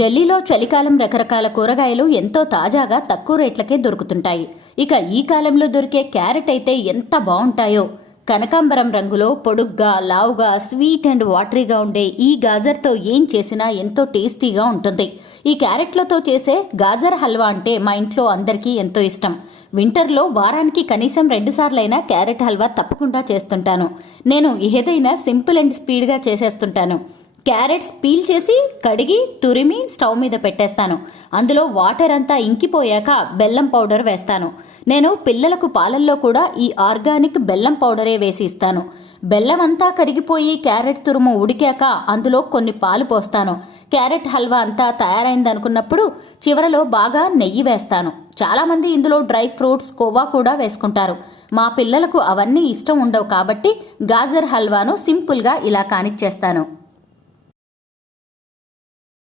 ఢిల్లీలో చలికాలం రకరకాల కూరగాయలు ఎంతో తాజాగా తక్కువ రేట్లకే దొరుకుతుంటాయి. ఇక ఈ కాలంలో దొరికే క్యారెట్ అయితే ఎంత బాగుంటాయో. కనకాంబరం రంగులో పొడుగ్గా, లావుగా, స్వీట్ అండ్ వాటరీగా ఉండే ఈ గాజర్తో ఏం చేసినా ఎంతో టేస్టీగా ఉంటుంది. ఈ క్యారెట్లతో చేసే గాజర్ హల్వా అంటే మా ఇంట్లో అందరికీ ఎంతో ఇష్టం. వింటర్లో వారానికి కనీసం 2 సార్లైనా క్యారెట్ హల్వా తప్పకుండా చేస్తుంటాను. నేను ఏదైనా సింపుల్ అండ్ స్పీడ్గా చేసేస్తుంటాను. క్యారెట్స్ పీల్ చేసి కడిగి తురిమి స్టవ్ మీద పెట్టేస్తాను. అందులో వాటర్ అంతా ఇంకిపోయాక బెల్లం పౌడర్ వేస్తాను. నేను పిల్లలకు పాలల్లో కూడా ఈ ఆర్గానిక్ బెల్లం పౌడరే వేసి ఇస్తాను. బెల్లం అంతా కరిగిపోయి క్యారెట్ తురుము ఉడికాక అందులో కొన్ని పాలు పోస్తాను. క్యారెట్ హల్వా అంతా తయారైందనుకున్నప్పుడు చివరలో బాగా నెయ్యి వేస్తాను. చాలామంది ఇందులో డ్రై ఫ్రూట్స్, కోవా కూడా వేసుకుంటారు. మా పిల్లలకు అవన్నీ ఇష్టం ఉండవు కాబట్టి గాజర్ హల్వాను సింపుల్గా ఇలా కానిచ్చేస్తాను.